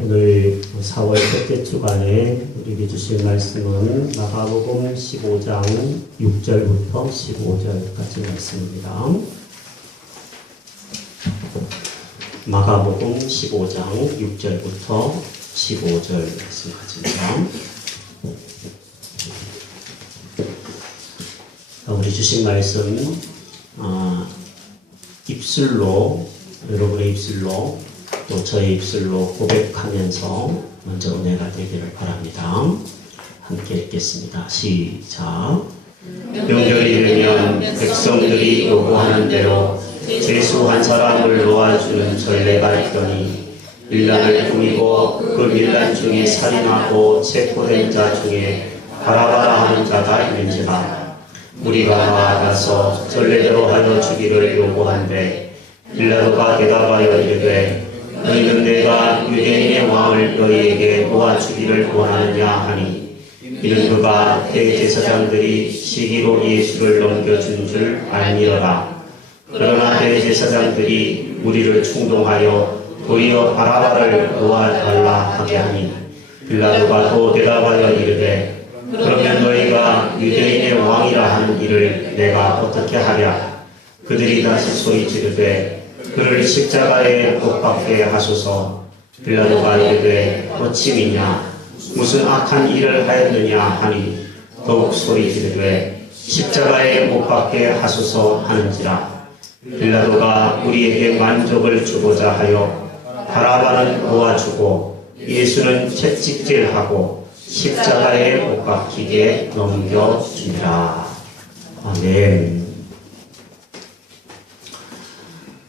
오늘 4월 첫째 주간에 우리에게 주실 말씀은 마가복음 15장 6절부터 15절까지 말씀입니다. 마가복음 15장 6절부터 15절 말씀까지입니다. 우리 주신 말씀 입술로, 여러분의 입술로 또 저의 입술로 고백하면서 먼저 은혜가 되기를 바랍니다. 함께 읽겠습니다. 시작. 명절이 되면 백성들이 요구하는 대로 죄수 한 사람을 놓아주는 전례가 있더니 밀란을 꾸미고 그 밀란 중에 살인하고 체포된 자 중에 바라바라 하는 자가 있는지라. 우리가 나아가서 전례대로 하여 주기를 요구한데 빌라도가 대답하여 이르되 너희는 내가 유대인의 왕을 너희에게 놓아주기를 원하느냐 하니, 이는 그가 대제사장들이 시기로 예수를 넘겨준 줄 알미러라. 그러나 대제사장들이 우리를 충동하여 도리어 바라바를 놓아달라 하게 하니, 빌라도가 또 대답하여 이르되 그러면 너희가 유대인의 왕이라 하는 일을 내가 어떻게 하랴. 그들이 다시 소리 지르되 그를 십자가에 못 박게 하소서. 빌라도가 이르되 어찌미냐 무슨 악한 일을 하였느냐 하니 더욱 소리 지르되 십자가에 못 박게 하소서 하는지라. 빌라도가 우리에게 만족을 주고자 하여 바라바는 놓아주고 예수는 채찍질하고 십자가에 못 박히게 넘겨주니라. 아멘.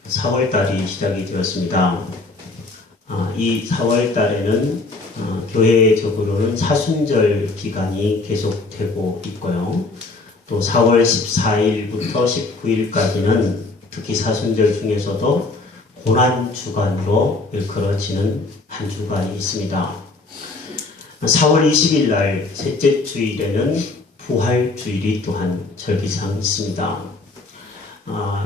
4월달이 시작이 되었습니다. 이 4월달에는 교회적으로는 사순절 기간이 계속되고 있고요. 또 4월 14일부터 19일까지는 특히 사순절 중에서도 고난주간으로 일컬어지는 한 주간이 있습니다. 4월 20일 날 셋째 주일에는 부활주일이 또한 절기상 있습니다.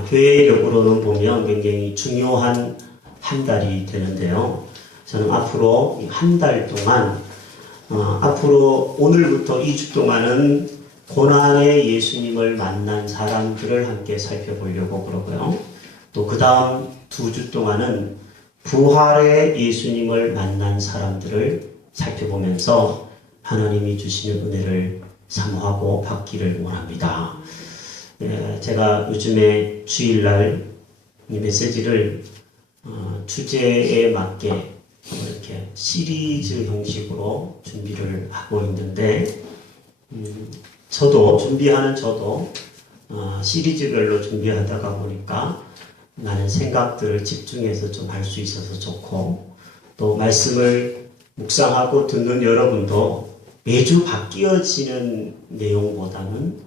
교회력으로는 보면 굉장히 중요한 한 달이 되는데요. 저는 앞으로 한 달 동안, 앞으로 오늘부터 2주 동안은 고난의 예수님을 만난 사람들을 함께 살펴보려고 그러고요. 또 그 다음 2주 동안은 부활의 예수님을 만난 사람들을 살펴보면서 하나님이 주시는 은혜를 사모하고 받기를 원합니다. 제가 요즘에 주일날 이 메시지를 주제에 맞게 이렇게 시리즈 형식으로 준비를 하고 있는데, 저도 시리즈별로 준비하다가 보니까 나는 생각들을 집중해서 좀 할 수 있어서 좋고, 또 말씀을 묵상하고 듣는 여러분도 매주 바뀌어지는 내용보다는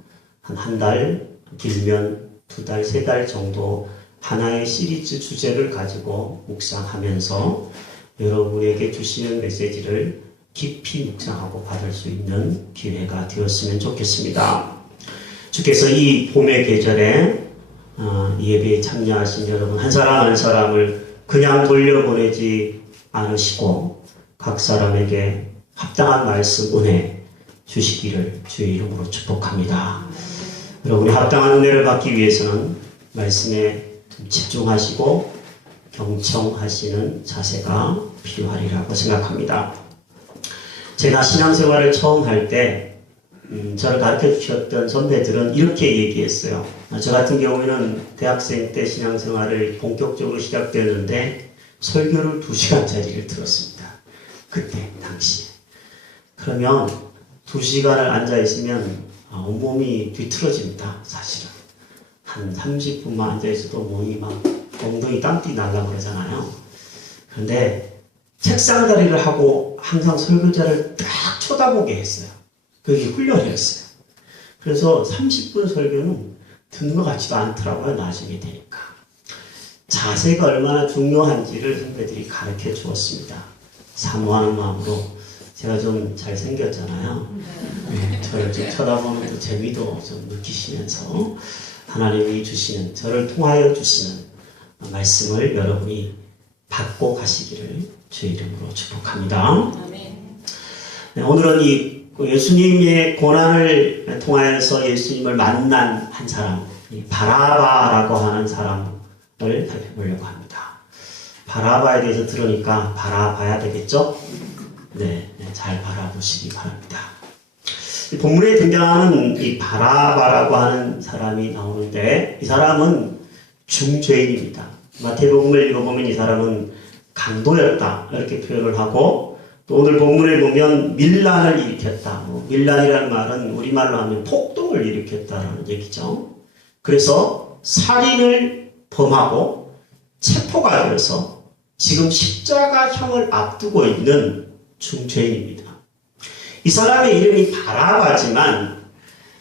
한 달, 길면 2달, 3달 정도 하나의 시리즈 주제를 가지고 묵상하면서 여러분에게 주시는 메시지를 깊이 묵상하고 받을 수 있는 기회가 되었으면 좋겠습니다. 주께서 이 봄의 계절에 이 예배에 참여하신 여러분 한 사람 한 사람을 그냥 돌려보내지 않으시고 각 사람에게 합당한 말씀 은혜 주시기를 주의 이름으로 축복합니다. 여러분이 합당한 은혜를 받기 위해서는 말씀에 집중하시고 경청하시는 자세가 필요하리라고 생각합니다. 제가 신앙생활을 처음 할 때 저를 가르쳐 주셨던 선배들은 이렇게 얘기했어요. 저 같은 경우에는 대학생 때 신앙생활을 본격적으로 시작되었는데 설교를 2시간짜리를 들었습니다. 그때 당시에. 그러면 2시간을 앉아있으면 온몸이 뒤틀어집니다. 사실은 한 30분만 앉아있어도 몸이 막 엉덩이 땀띠 날라 그러잖아요. 그런데 책상 자리를 하고 항상 설교자를 딱 쳐다보게 했어요. 그게 훈련이었어요. 그래서 30분 설교는 듣는 것 같지도 않더라고요. 나중에 되니까. 자세가 얼마나 중요한지를 선배들이 가르쳐 주었습니다. 사모하는 마음으로. 제가 좀 잘생겼잖아요. 네, 저를 좀 쳐다보는 또 재미도 좀 느끼시면서 하나님이 주시는, 저를 통하여 주시는 말씀을 여러분이 받고 가시기를 주의 이름으로 축복합니다. 네, 오늘은 이 예수님의 고난을 통하여서 예수님을 만난 한 사람, 바라바라고 하는 사람을 살펴보려고 합니다. 바라바에 대해서 들으니까 바라봐야 되겠죠? 네, 잘 바라보시기 바랍니다. 이 본문에 등장하는 이 바라바라고 하는 사람이 나오는데 이 사람은 중죄인입니다. 마태복음을 읽어보면 이 사람은 강도였다 이렇게 표현을 하고 또 오늘 본문에 보면 밀란을 일으켰다. 밀란이라는 말은 우리말로 하면 폭동을 일으켰다라는 얘기죠. 그래서 살인을 범하고 체포가 되어서 지금 십자가형을 앞두고 있는 중죄인입니다. 이 사람의 이름이 바라바지만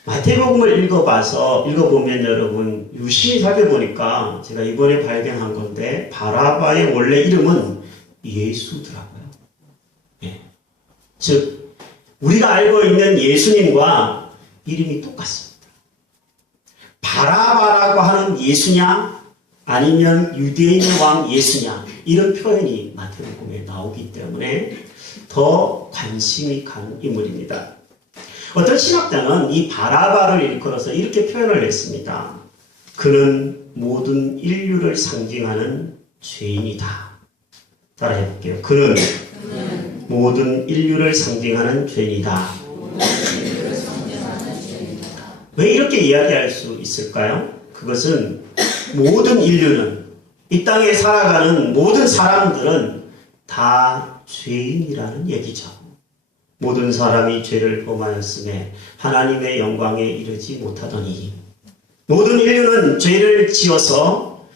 마태복음을 읽어보면 여러분 유심히 살펴보니까 제가 이번에 발견한 건데 바라바의 원래 이름은 예수더라고요. 예. 즉 우리가 알고 있는 예수님과 이름이 똑같습니다. 바라바라고 하는 예수냐 아니면 유대인의 왕 예수냐 이런 표현이 마태복음에 나오기 때문에 더 관심이 가는 인물입니다. 어떤 신학자는 이 바라바를 일컬어서 이렇게 표현을 했습니다. 그는 모든 인류를 상징하는 죄인이다. 따라 해볼게요. 그는 모든 인류를 상징하는 죄인이다. 왜 이렇게 이야기할 수 있을까요? 그것은 모든 인류는 이 땅에 살아가는 모든 사람들은 다 죄인이라는 얘기죠. 모든 사람이 죄를 범하였음에 하나님의 영광에 이르지 못하더니 모든 인류는 죄를 지어서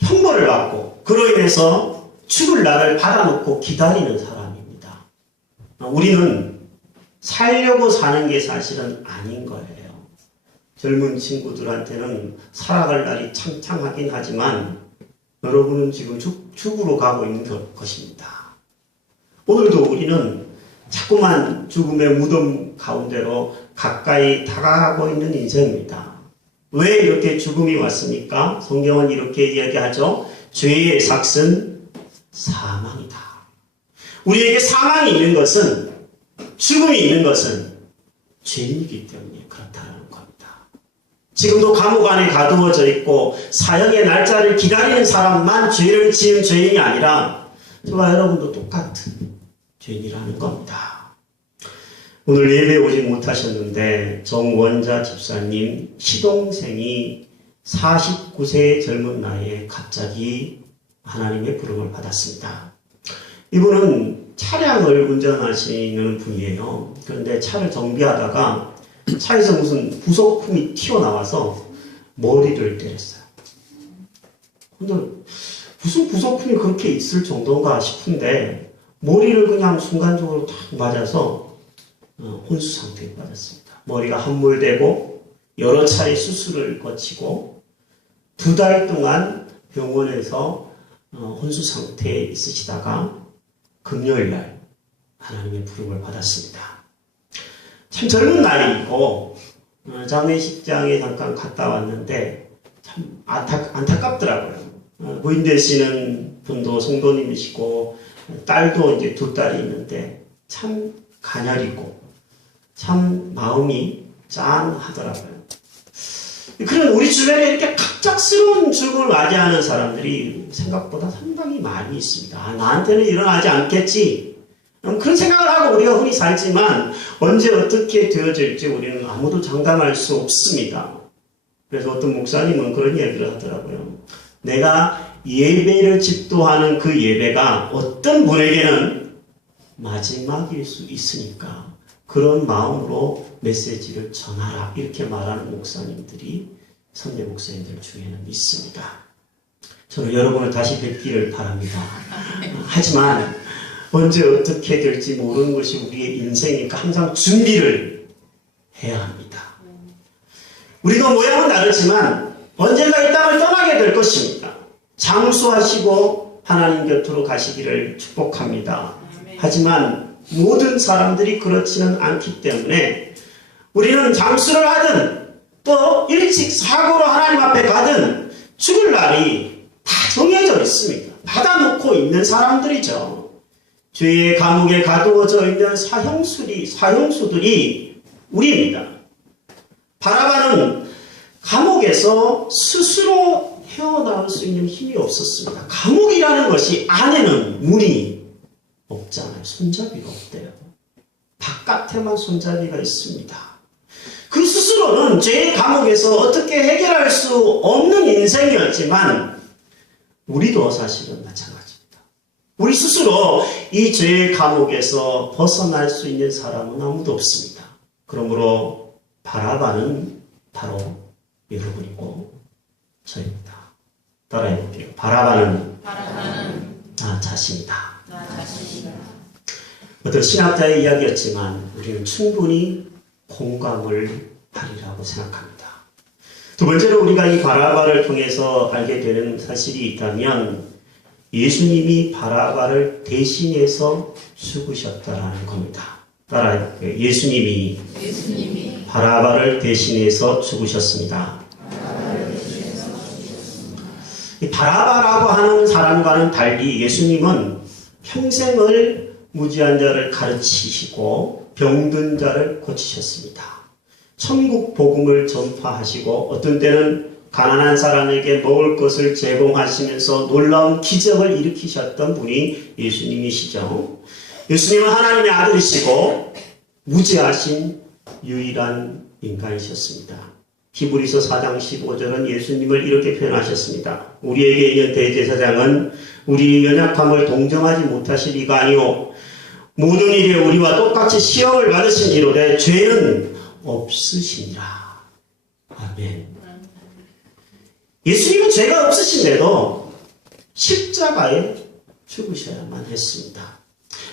형벌을 받고 그로 인해서 죽을 날을 받아놓고 기다리는 사람입니다. 우리는 살려고 사는 게 사실은 아닌 거예요. 젊은 친구들한테는 살아갈 날이 창창하긴 하지만 여러분은 지금 죽으러 가고 있는 것입니다. 오늘도 우리는 자꾸만 죽음의 무덤 가운데로 가까이 다가가고 있는 인생입니다. 왜 이렇게 죽음이 왔습니까? 성경은 이렇게 이야기하죠. 죄의 삭은 사망이다. 우리에게 사망이 있는 것은 죽음이 있는 것은 죄이기 때문에 그렇다는 겁니다. 지금도 감옥 안에 가두어져 있고 사형의 날짜를 기다리는 사람만 죄를 지은 죄인이 아니라 저와 여러분도 똑같은 죄인이라는 겁니다. 오늘 예배 오지 못하셨는데 정원자 집사님 시동생이 49세의 젊은 나이에 갑자기 하나님의 부름을 받았습니다. 이분은 차량을 운전하시는 분이에요. 그런데 차를 정비하다가 차에서 무슨 부속품이 튀어나와서 머리를 때렸어요. 근데 무슨 부속품이 그렇게 있을 정도인가 싶은데 머리를 그냥 순간적으로 탁 맞아서 혼수 상태에 빠졌습니다. 머리가 함몰되고 여러 차례 수술을 거치고 2달 동안 병원에서 혼수 상태에 있으시다가 금요일날 하나님의 부름을 받았습니다. 참 젊은 나이이고 장례식장에 잠깐 갔다 왔는데 참 안타깝더라고요. 부인 되시는 분도 성도님이시고 딸도 이제 2딸이 있는데 참 가녀리고 참 마음이 짠하더라고요. 그런 우리 주변에 이렇게 갑작스러운 죽음을 맞이하는 사람들이 생각보다 상당히 많이 있습니다. 나한테는 일어나지 않겠지. 그런 생각을 하고 우리가 흔히 살지만 언제 어떻게 되어질지 우리는 아무도 장담할 수 없습니다. 그래서 어떤 목사님은 그런 이야기를 하더라고요. 내가 예배를 집도하는 그 예배가 어떤 분에게는 마지막일 수 있으니까 그런 마음으로 메시지를 전하라 이렇게 말하는 목사님들이 선배 목사님들 중에는 있습니다. 저는 여러분을 다시 뵙기를 바랍니다. 하지만 언제 어떻게 될지 모르는 것이 우리의 인생이니까 항상 준비를 해야 합니다. 우리도 모양은 다르지만 언젠가 이 땅을 떠나게 될 것입니다. 장수하시고 하나님 곁으로 가시기를 축복합니다. 하지만 모든 사람들이 그렇지는 않기 때문에 우리는 장수를 하든 또 일찍 사고로 하나님 앞에 가든 죽을 날이 다 정해져 있습니다. 받아놓고 있는 사람들이죠. 죄의 감옥에 가두어져 있는 사형수들이 우리입니다. 바라바는 감옥에서 스스로 헤어나올 수 있는 힘이 없었습니다. 감옥이라는 것이 안에는 문이 없잖아요. 손잡이가 없대요. 바깥에만 손잡이가 있습니다. 그 스스로는 죄의 감옥에서 어떻게 해결할 수 없는 인생이었지만 우리도 사실은 마찬가지입니다. 우리 스스로 이 죄의 감옥에서 벗어날 수 있는 사람은 아무도 없습니다. 그러므로 바라바는 바로 여러분이고 저입니다. 따라해볼게요. 바라바는 나 자신이다. 어떤 신학자의 이야기였지만 우리는 충분히 공감을 하리라고 생각합니다. 두 번째로 우리가 이 바라바를 통해서 알게 되는 사실이 있다면 예수님이 바라바를 대신해서 죽으셨다라는 겁니다. 따라해볼게요. 예수님이 바라바를 대신해서 죽으셨습니다. 이 바라바라고 하는 사람과는 달리 예수님은 평생을 무지한 자를 가르치시고 병든 자를 고치셨습니다. 천국 복음을 전파하시고 어떤 때는 가난한 사람에게 먹을 것을 제공하시면서 놀라운 기적을 일으키셨던 분이 예수님이시죠. 예수님은 하나님의 아들이시고 무죄하신 유일한 인간이셨습니다. 히브리서 4장 15절은 예수님을 이렇게 표현하셨습니다. 우리에게 있는 대제사장은 우리의 연약함을 동정하지 못하실 이가 아니오 모든 일에 우리와 똑같이 시험을 받으신 이로되 죄는 없으시니라. 아멘. 예수님은 죄가 없으신데도 십자가에 죽으셔야만 했습니다.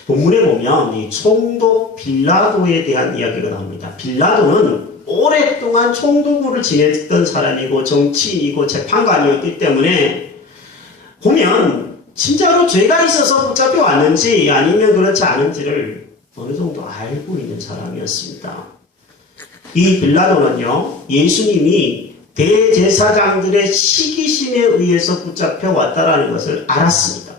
본문에 보면 이 총독 빌라도에 대한 이야기가 나옵니다. 빌라도는 오랫동안 총독으로 지냈던 사람이고 정치인이고 재판관이었기 때문에 보면 진짜로 죄가 있어서 붙잡혀 왔는지 아니면 그렇지 않은지를 어느 정도 알고 있는 사람이었습니다. 이 빌라도는요, 예수님이 대제사장들의 시기심에 의해서 붙잡혀 왔다라는 것을 알았습니다.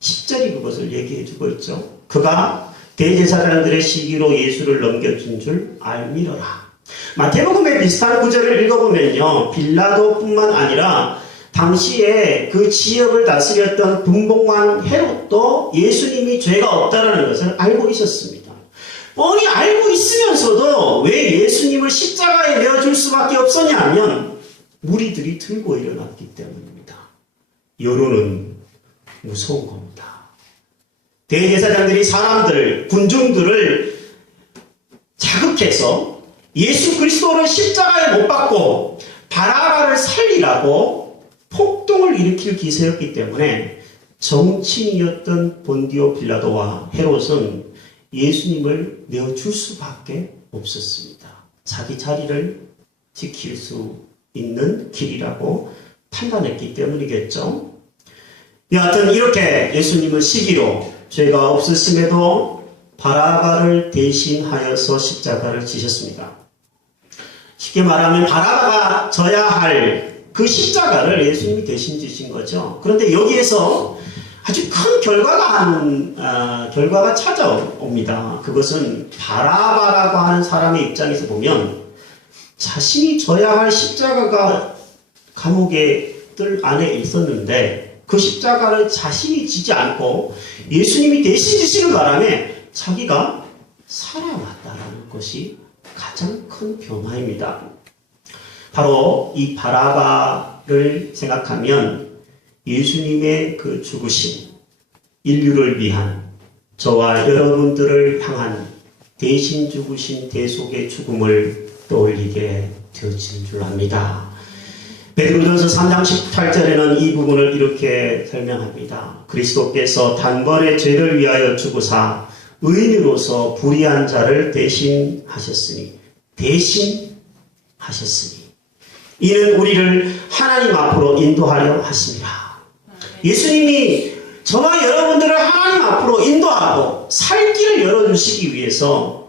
10절이 그것을 얘기해 주고 있죠. 그가 대제사장들의 시기로 예수를 넘겨준 줄 알미러라. 마태복음의 비슷한 구절을 읽어보면요, 빌라도뿐만 아니라 당시에 그 지역을 다스렸던 분봉왕 헤롯도 예수님이 죄가 없다는 것을 알고 있었습니다. 뻔히 알고 있으면서도 왜 예수님을 십자가에 내어줄 수밖에 없었냐 하면 무리들이 들고 일어났기 때문입니다. 여론은 무서운 겁니다. 대제사장들이 사람들, 군중들을 자극해서 예수 그리스도를 십자가에 못 박고 바라바를 살리라고 폭동을 일으킬 기세였기 때문에 정치인이었던 본디오 빌라도와 헤롯은 예수님을 내어줄 수밖에 없었습니다. 자기 자리를 지킬 수 있는 길이라고 판단했기 때문이겠죠. 여하튼 이렇게 예수님은 시기로 죄가 없으심에도 바라바를 대신하여서 십자가를 지셨습니다. 쉽게 말하면 바라바가 져야 할 그 십자가를 예수님이 대신 지신 거죠. 그런데 여기에서 아주 큰 결과가 찾아옵니다. 그것은 바라바라고 하는 사람의 입장에서 보면 자신이 져야 할 십자가가 감옥의 뜰 안에 있었는데 그 십자가를 자신이 지지 않고 예수님이 대신 지시는 바람에 자기가 살아났다는 것이 가장 큰 변화입니다. 바로 이 바라바를 생각하면 예수님의 그 죽으심, 인류를 위한 저와 여러분들을 향한 대신 죽으신 대속의 죽음을 떠올리게 되어진 줄 압니다. 베드로전서 3장 18절에는 이 부분을 이렇게 설명합니다. 그리스도께서 단번에 죄를 위하여 죽으사 의인으로서 불의한 자를 대신하셨으니 이는 우리를 하나님 앞으로 인도하려 하십니다. 예수님이 저와 여러분들을 하나님 앞으로 인도하고 살 길을 열어주시기 위해서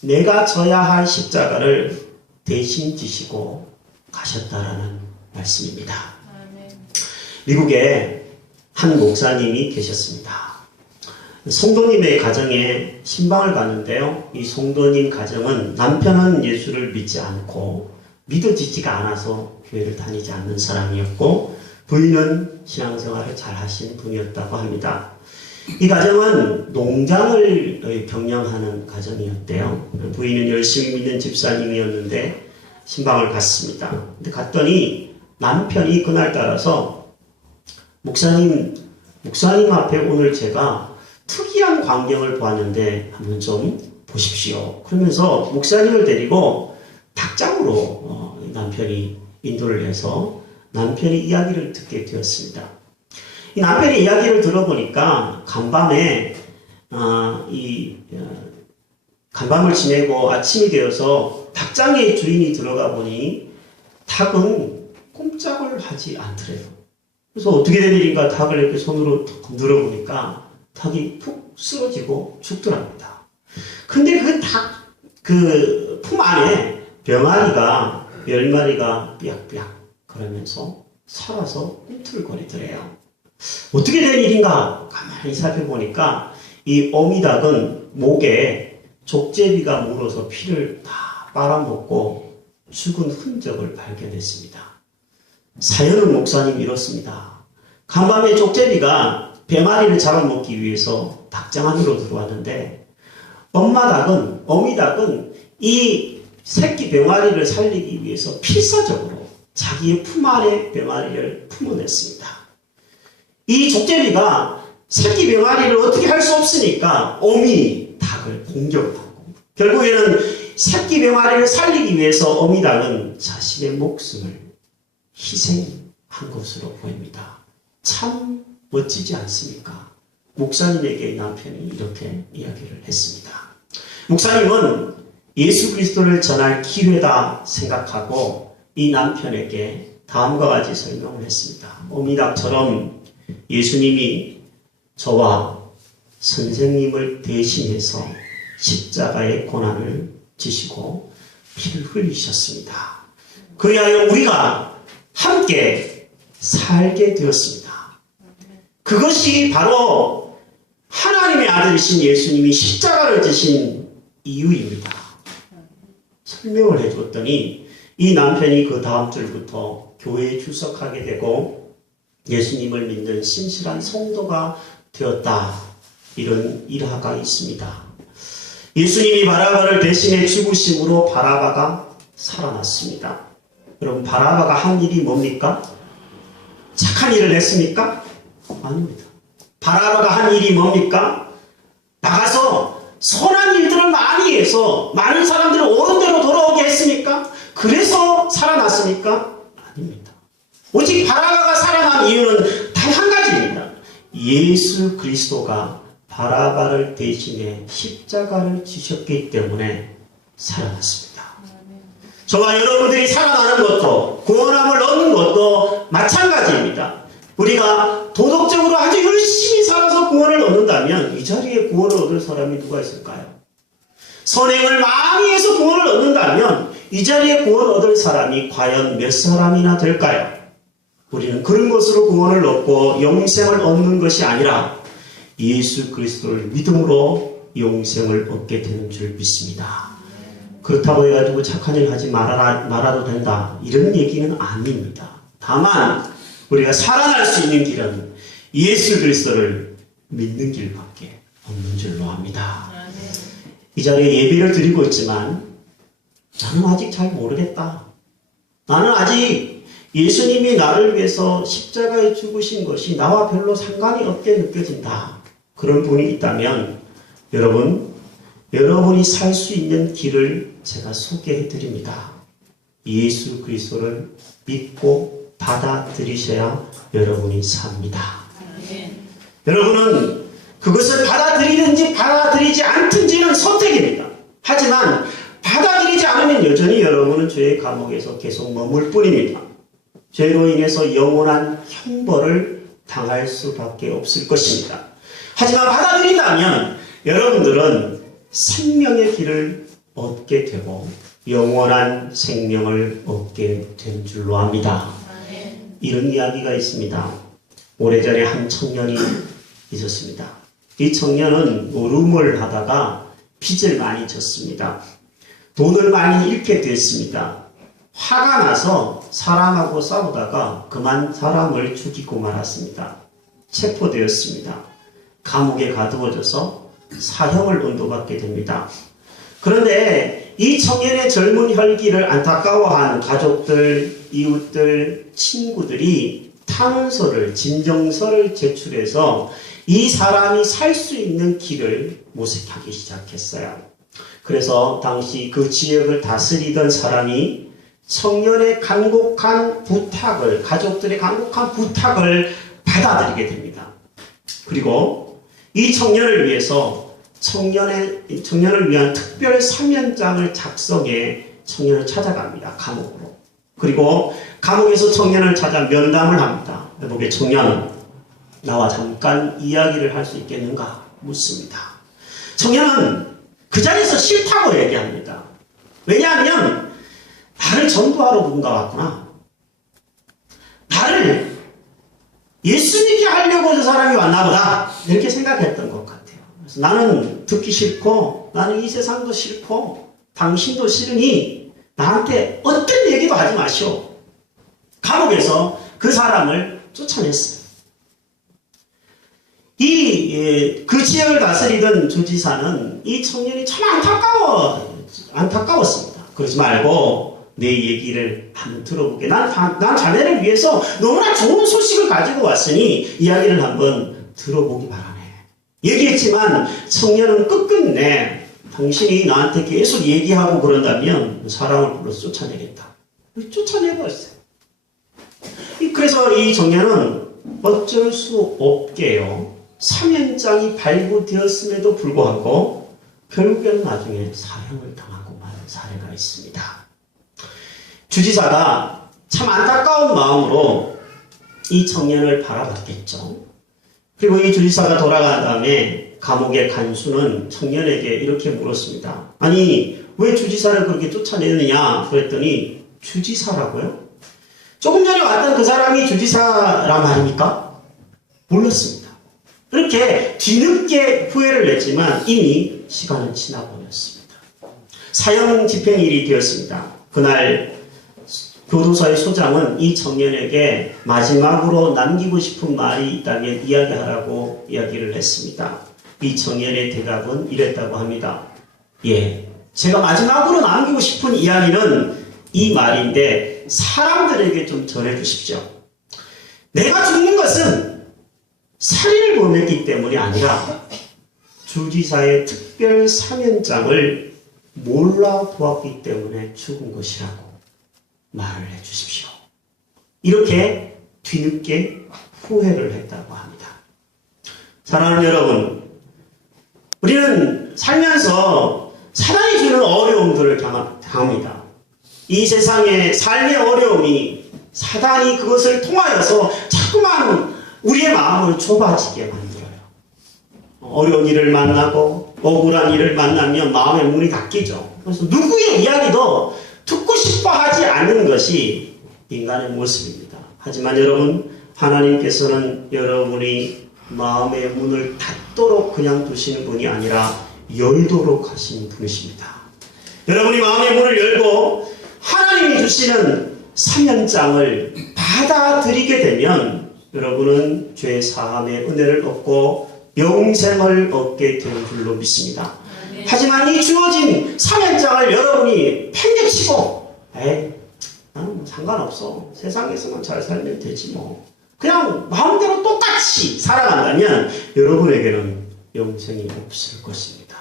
내가 져야 할 십자가를 대신 지시고 가셨다라는 말씀입니다. 미국에 한 목사님이 계셨습니다. 성도님의 가정에 신방을 가는데요. 이 성도님 가정은 남편은 예수를 믿지 않고 믿어지지가 않아서 교회를 다니지 않는 사람이었고 부인은 신앙생활을 잘 하신 분이었다고 합니다. 이 가정은 농장을 경영하는 가정이었대요. 부인은 열심히 믿는 집사님이었는데 신방을 갔습니다. 근데 갔더니 남편이 그날따라서 목사님 앞에 오늘 제가 특이한 광경을 보았는데 한번 좀 보십시오. 그러면서 목사님을 데리고 닭장으로 남편이 인도를 해서 남편의 이야기를 듣게 되었습니다. 이 남편의 이야기를 들어보니까 간밤에 간밤을 지내고 아침이 되어서 닭장의 주인이 들어가 보니 닭은 꼼짝을 하지 않더래요. 그래서 어떻게 된 일인가 닭을 이렇게 손으로 눌러보니까 닭이 푹 쓰러지고 죽더랍니다. 근데 그 품 안에 병아리가 10마리가 삐약삐약 그러면서 살아서 꿈틀거리더래요. 어떻게 된 일인가 가만히 살펴보니까 이 어미닭은 목에 족제비가 물어서 피를 다 빨아먹고 죽은 흔적을 발견했습니다. 사연은 목사님 이렇습니다. 간밤에 족제비가 병아리를 잡아먹기 위해서 닭장 안으로 들어왔는데 어미닭은 이 새끼 병아리를 살리기 위해서 필사적으로 자기의 품 안에 병아리를 품어냈습니다. 이 족제비가 새끼 병아리를 어떻게 할 수 없으니까 어미 닭을 공격하고 결국에는 새끼 병아리를 살리기 위해서 어미 닭은 자신의 목숨을 희생한 것으로 보입니다. 참 멋지지 않습니까? 목사님에게 남편이 이렇게 이야기를 했습니다. 목사님은 예수 그리스도를 전할 기회다 생각하고 이 남편에게 다음과 같이 설명을 했습니다. 어미닭처럼 예수님이 저와 선생님을 대신해서 십자가의 고난을 지시고 피를 흘리셨습니다. 그리하여 우리가 함께 살게 되었습니다. 그것이 바로 하나님의 아들이신 예수님이 십자가를 지신 이유입니다. 설명을 해줬더니 이 남편이 그 다음 주부터 교회에 출석하게 되고 예수님을 믿는 신실한 성도가 되었다. 이런 일화가 있습니다. 예수님이 바라바를 대신해 죽으심으로 바라바가 살아났습니다. 여러분 바라바가 한 일이 뭡니까? 착한 일을 했습니까? 아닙니다. 바라바가 한 일이 뭡니까? 나가서 선한 일들을 많이 해서 많은 사람들을 옳은 대로 돌아오게 했습니까? 그래서 살아났습니까? 아닙니다. 오직 바라바가 살아난 이유는 단 한 가지입니다. 예수 그리스도가 바라바를 대신해 십자가를 지셨기 때문에 살아났습니다. 저와 여러분들이 살아나는 것도 구원함을 얻는 것도 마찬가지입니다. 우리가 도덕적으로 아주 열심히 살아서 구원을 얻는다면 이 자리에 구원을 얻을 사람이 누가 있을까요? 선행을 많이 해서 구원을 얻는다면 이 자리에 구원 얻을 사람이 과연 몇 사람이나 될까요? 우리는 그런 것으로 구원을 얻고 영생을 얻는 것이 아니라 예수 그리스도를 믿음으로 영생을 얻게 되는 줄 믿습니다. 그렇다고 해가지고 착한 일 하지 말아도 된다 이런 얘기는 아닙니다. 다만 우리가 살아날 수 있는 길은 예수 그리스도를 믿는 길밖에 없는 줄로 압니다. 이 자리에 예배를 드리고 있지만 나는 아직 잘 모르겠다. 나는 아직 예수님이 나를 위해서 십자가에 죽으신 것이 나와 별로 상관이 없게 느껴진다. 그런 분이 있다면 여러분이 살 수 있는 길을 제가 소개해 드립니다. 예수 그리스도를 믿고 받아들이셔야 여러분이 삽니다. 여러분은 그것을 받아들이든지 받아들이지 않든지는 선택입니다. 하지만 받아들이지 않으면 여전히 여러분은 죄의 감옥에서 계속 머물 뿐입니다. 죄로 인해서 영원한 형벌을 당할 수밖에 없을 것입니다. 하지만 받아들인다면 여러분들은 생명의 길을 얻게 되고 영원한 생명을 얻게 된 줄로 압니다. 이런 이야기가 있습니다. 오래전에 한 청년이 있었습니다. 이 청년은 노름을 하다가 빚을 많이 졌습니다. 돈을 많이 잃게 됐습니다. 화가 나서 사람하고 싸우다가 그만 사람을 죽이고 말았습니다. 체포되었습니다. 감옥에 가두어져서 사형을 언도받게 됩니다. 그런데 이 청년의 젊은 혈기를 안타까워하는 가족들, 이웃들, 친구들이 탄원서를, 진정서를 제출해서 이 사람이 살 수 있는 길을 모색하기 시작했어요. 그래서 당시 그 지역을 다스리던 사람이 청년의 간곡한 부탁을, 가족들의 간곡한 부탁을 받아들이게 됩니다. 그리고 이 청년을 위해서 청년을 위한 특별 사면장을 작성해 청년을 찾아갑니다. 감옥으로. 그리고 감옥에서 청년을 찾아 면담을 합니다. 여보게 청년, 나와 잠깐 이야기를 할 수 있겠는가? 묻습니다. 청년은 그 자리에서 싫다고 얘기합니다. 왜냐하면 나를 전도하러 누군가 왔구나. 나를 예수 믿게 하려고 저 사람이 왔나 보다. 이렇게 생각했던 것 같아요. 그래서 나는 듣기 싫고 나는 이 세상도 싫고 당신도 싫으니 나한테 어떤 얘기도 하지 마시오. 감옥에서 그 사람을 쫓아냈어요. 그 지역을 다스리던 주지사는 이 청년이 참 안타까웠습니다. 그러지 말고 내 얘기를 한번 들어보게. 난 자네를 위해서 너무나 좋은 소식을 가지고 왔으니 이야기를 한번 들어보기 바라네. 얘기했지만 청년은 끝끝내 당신이 나한테 계속 얘기하고 그런다면 사람을 불러서 쫓아내겠다. 쫓아내버렸어요. 그래서 이 청년은 어쩔 수 없게요. 사면장이 발부되었음에도 불구하고 결국에는 나중에 사형을 당하고 마는 사례가 있습니다. 주지사가 참 안타까운 마음으로 이 청년을 바라봤겠죠. 그리고 이 주지사가 돌아간 다음에 감옥의 간수는 청년에게 이렇게 물었습니다. 아니, 왜 주지사를 그렇게 쫓아내느냐? 그랬더니 주지사라고요? 조금 전에 왔던 그 사람이 주지사란 말입니까? 몰랐습니다. 그렇게 뒤늦게 후회를 냈지만 이미 시간은 지나버렸습니다. 사형 집행일이 되었습니다. 그날 교도소의 소장은 이 청년에게 마지막으로 남기고 싶은 말이 있다면 이야기하라고 이야기를 했습니다. 이 청년의 대답은 이랬다고 합니다. 예, 제가 마지막으로 남기고 싶은 이야기는 이 말인데 사람들에게 좀 전해주십시오. 내가 죽는 것은 살인을 범했기 때문이 아니라 주지사의 특별 사면장을 몰라보았기 때문에 죽은 것이라고 말을 해주십시오. 이렇게 뒤늦게 후회를 했다고 합니다. 사랑하는 여러분, 우리는 살면서 사단이 주는 어려움들을 당합니다. 이 세상의 삶의 어려움이 사단이 그것을 통하여서 자꾸만 우리의 마음을 좁아지게 만들어요. 어려운 일을 만나고 억울한 일을 만나면 마음의 문이 닫히죠. 그래서 누구의 이야기도 듣고 싶어 하지 않는 것이 인간의 모습입니다. 하지만 여러분, 하나님께서는 여러분이 마음의 문을 닫도록 그냥 두시는 분이 아니라 열도록 하시는 분이십니다. 여러분이 마음의 문을 열고 하나님이 주시는 사면장을 받아들이게 되면 여러분은 죄 사함의 은혜를 얻고 영생을 얻게 될 줄로 믿습니다. 하지만 이 주어진 사면장을 여러분이 팽개치고 나는 뭐 상관없어. 세상에서만 잘 살면 되지 뭐. 그냥 마음대로 똑같이 살아간다면 여러분에게는 영생이 없을 것입니다.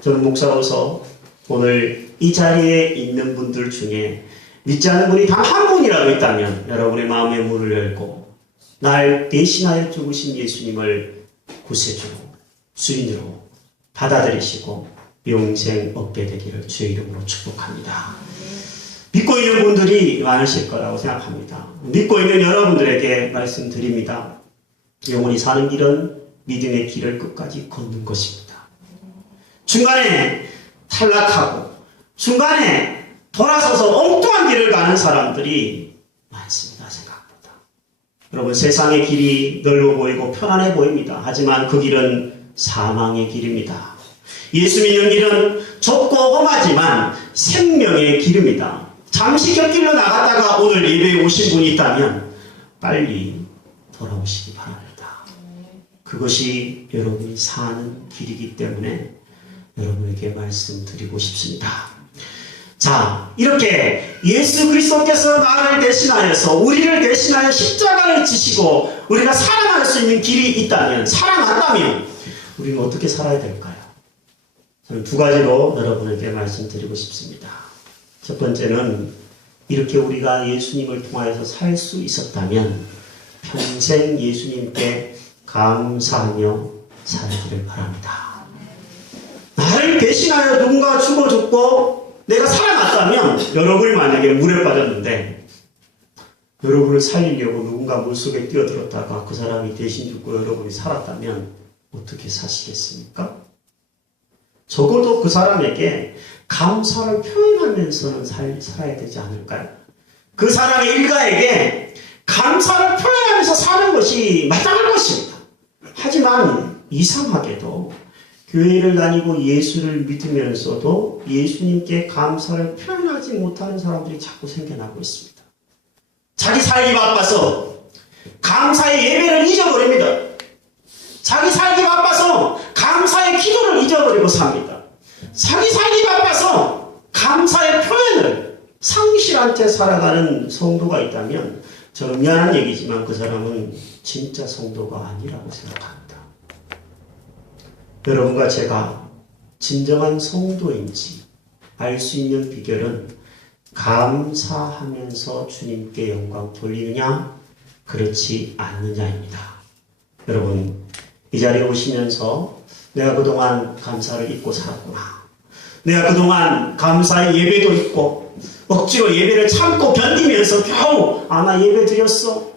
저는 목사로서 오늘 이 자리에 있는 분들 중에 믿지 않는 분이 단 한 분이라도 있다면 여러분의 마음의 문을 열고 날 대신하여 죽으신 예수님을 구세주로 주인으로 받아들이시고 영생 얻게 되기를 주의 이름으로 축복합니다. 믿고 있는 분들이 많으실 거라고 생각합니다. 믿고 있는 여러분들에게 말씀드립니다. 영원히 사는 길은 믿음의 길을 끝까지 걷는 것입니다. 중간에 탈락하고 중간에 돌아서서 엉뚱한 길을 가는 사람들이 많습니다. 생각보다. 여러분, 세상의 길이 넓어 보이고 편안해 보입니다. 하지만 그 길은 사망의 길입니다. 예수 믿는 길은 좁고 험하지만 생명의 길입니다. 잠시 곁길로 나갔다가 오늘 예배에 오신 분이 있다면 빨리 돌아오시기 바랍니다. 그것이 여러분이 사는 길이기 때문에 여러분에게 말씀드리고 싶습니다. 자, 이렇게 예수 그리스도께서 나를 대신하여서 우리를 대신하여 십자가를 지시고 우리가 살아날 수 있는 길이 있다면, 살아났다면 우리는 어떻게 살아야 될까요? 저는 두 가지로 여러분에게 말씀드리고 싶습니다. 첫 번째는 이렇게 우리가 예수님을 통하여서 살 수 있었다면 평생 예수님께 감사하며 살기를 바랍니다. 나를 대신하여 누군가 죽어줬고 내가 살아났다면, 여러분이 만약에 물에 빠졌는데 여러분을 살리려고 누군가 물속에 뛰어들었다가 그 사람이 대신 죽고 여러분이 살았다면 어떻게 사시겠습니까? 적어도 그 사람에게 감사를 표현하면서는 살아야 되지 않을까요? 그 사람의 일가에게 감사를 표현하면서 사는 것이 마땅할 것입니다. 하지만 이상하게도 교회를 다니고 예수를 믿으면서도 예수님께 감사를 표현하지 못하는 사람들이 자꾸 생겨나고 있습니다. 자기 살기 바빠서 감사의 예배를 잊어버립니다. 자기 살기 바빠서 감사의 기도를 잊어버리고 삽니다. 자기 살기 바빠서 감사의 표현을 상실한 채 살아가는 성도가 있다면 저는 미안한 얘기지만 그 사람은 진짜 성도가 아니라고 생각합니다. 여러분과 제가 진정한 성도인지 알 수 있는 비결은 감사하면서 주님께 영광 돌리느냐, 그렇지 않느냐입니다. 여러분, 이 자리에 오시면서 내가 그동안 감사를 잊고 살았구나. 내가 그동안 감사의 예배도 있고 억지로 예배를 참고 견디면서 겨우 나 예배 드렸어.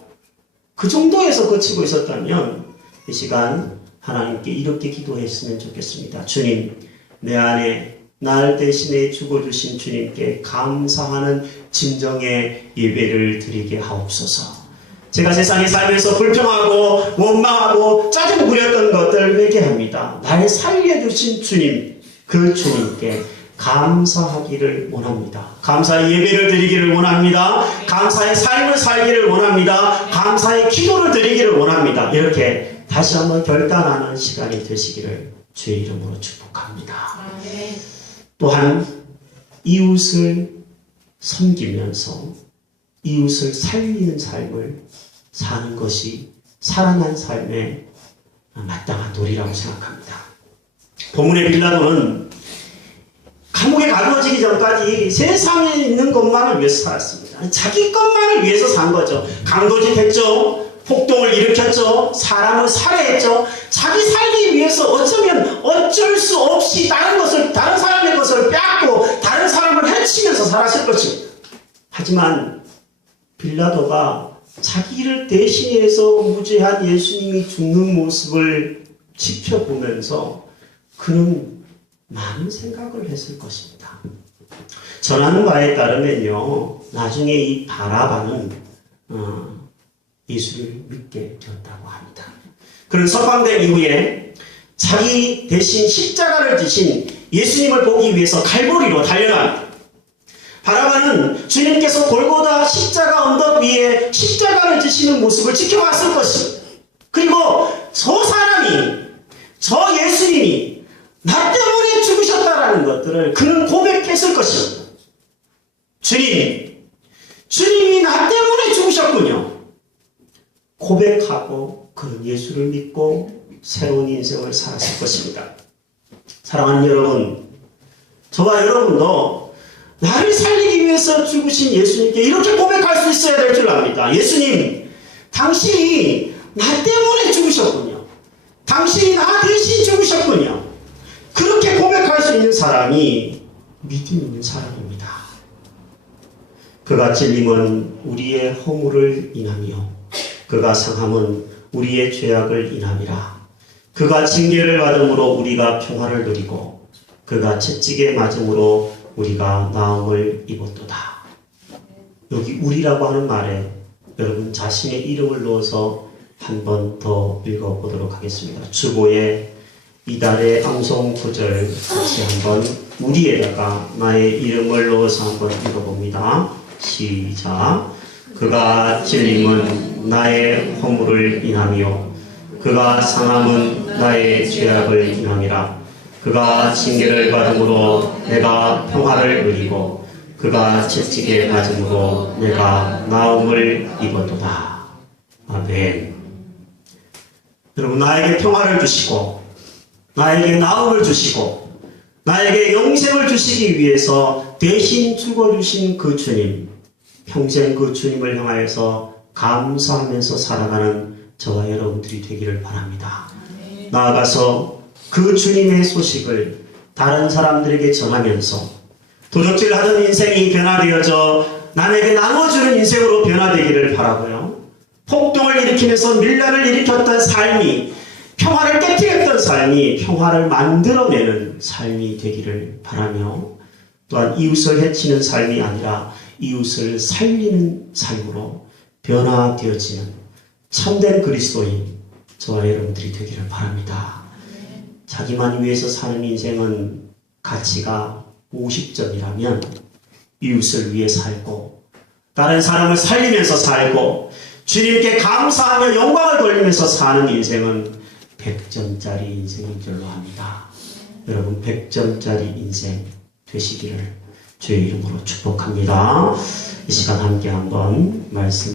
그 정도에서 그치고 있었다면 이 시간 하나님께 이렇게 기도했으면 좋겠습니다. 주님, 내 안에 날 대신에 죽어주신 주님께 감사하는 진정의 예배를 드리게 하옵소서. 제가 세상에 살면서 불평하고 원망하고 짜증 부렸던 것들 회개합니다. 날 살려주신 주님, 그 주님께 감사하기를 원합니다. 감사의 예배를 드리기를 원합니다. 감사의 삶을 살기를 원합니다. 감사의 기도를 드리기를 원합니다. 이렇게 다시 한번 결단하는 시간이 되시기를 주의 이름으로 축복합니다. 또한 이웃을 섬기면서 이웃을 살리는 삶을 사는 것이 살아난 삶의 마땅한 도리라고 생각합니다. 본문의 빌라도는 감옥에 가두어지기 전까지 세상에 있는 것만을 위해서 살았습니다. 자기 것만을 위해서 산 거죠. 강도질했죠. 폭동을 일으켰죠. 사람을 살해했죠. 자기 살기 위해서 어쩌면 어쩔 수 없이 다른 사람의 것을 빼앗고 다른 사람을 해치면서 살았을 것입니다. 하지만 빌라도가 자기를 대신해서 무죄한 예수님이 죽는 모습을 지켜보면서 그는 많은 생각을 했을 것입니다. 전하는 바에 따르면요, 나중에 이 바라바는 예수를 믿게 되었다고 합니다. 그는 석방된 이후에 자기 대신 십자가를 지신 예수님을 보기 위해서 갈보리로 달려갑니다. 바라바는 주님께서 골고다 십자가 언덕 위에 십자가를 지시는 모습을 지켜봤을 것입니다. 그리고 저 사람이, 저 예수님이 나 때문에 죽으셨다라는 것들을 그는 고백했을 것입니다. 주님이 나 때문에 죽으셨군요. 고백하고 그는 예수를 믿고 새로운 인생을 살았을 것입니다. 사랑하는 여러분, 저와 여러분도 나를 살리기 위해서 죽으신 예수님께 이렇게 고백할 수 있어야 될 줄 압니다. 예수님, 당신이 나 때문에 죽으셨군요. 당신이 나 대신 죽으셨군요. 그렇게 고백할 수 있는 사람이 믿음 있는 사람입니다. 그가 찔림은 우리의 허물을 인하며 그가 상함은 우리의 죄악을 인함이라. 그가 징계를 받음으로 우리가 평화를 누리고 그가 채찍에 맞음으로 우리가 나음을 입었도다. 여기 우리라고 하는 말에 여러분 자신의 이름을 넣어서 한 번 더 읽어보도록 하겠습니다. 주보에 이달의 방송 구절 같이 한번 우리에다가 나의 이름을 넣어서 한번 읽어봅니다. 시작. 그가 찔림은 나의 허물을 인하며 그가 상함은 나의 죄악을 인함이라. 그가 징계를 받음으로 내가 평화를 누리고 그가 채찍에 맞음으로 내가 나음을 입었도다. 아멘. 여러분 나에게 평화를 주시고 나에게 나음을 주시고 나에게 영생을 주시기 위해서 대신 죽어주신 그 주님, 평생 그 주님을 향하여서 감사하면서 살아가는 저와 여러분들이 되기를 바랍니다. 나아가서 그 주님의 소식을 다른 사람들에게 전하면서 도적질 하던 인생이 변화되어져 남에게 나눠주는 인생으로 변화되기를 바라고요. 폭동을 일으키면서 밀란을 일으켰던 삶이, 평화를 깨뜨렸던 삶이 평화를 만들어내는 삶이 되기를 바라며, 또한 이웃을 해치는 삶이 아니라 이웃을 살리는 삶으로 변화되어지는 참된 그리스도인 저와 여러분들이 되기를 바랍니다. 자기만 위해서 사는 인생은 가치가 50점이라면 이웃을 위해 살고 다른 사람을 살리면서 살고 주님께 감사하며 영광을 돌리면서 사는 인생은 100점짜리 인생인 줄로 합니다. 여러분 100점짜리 인생 되시기를 주의 이름으로 축복합니다. 이 시간 함께 한번 말씀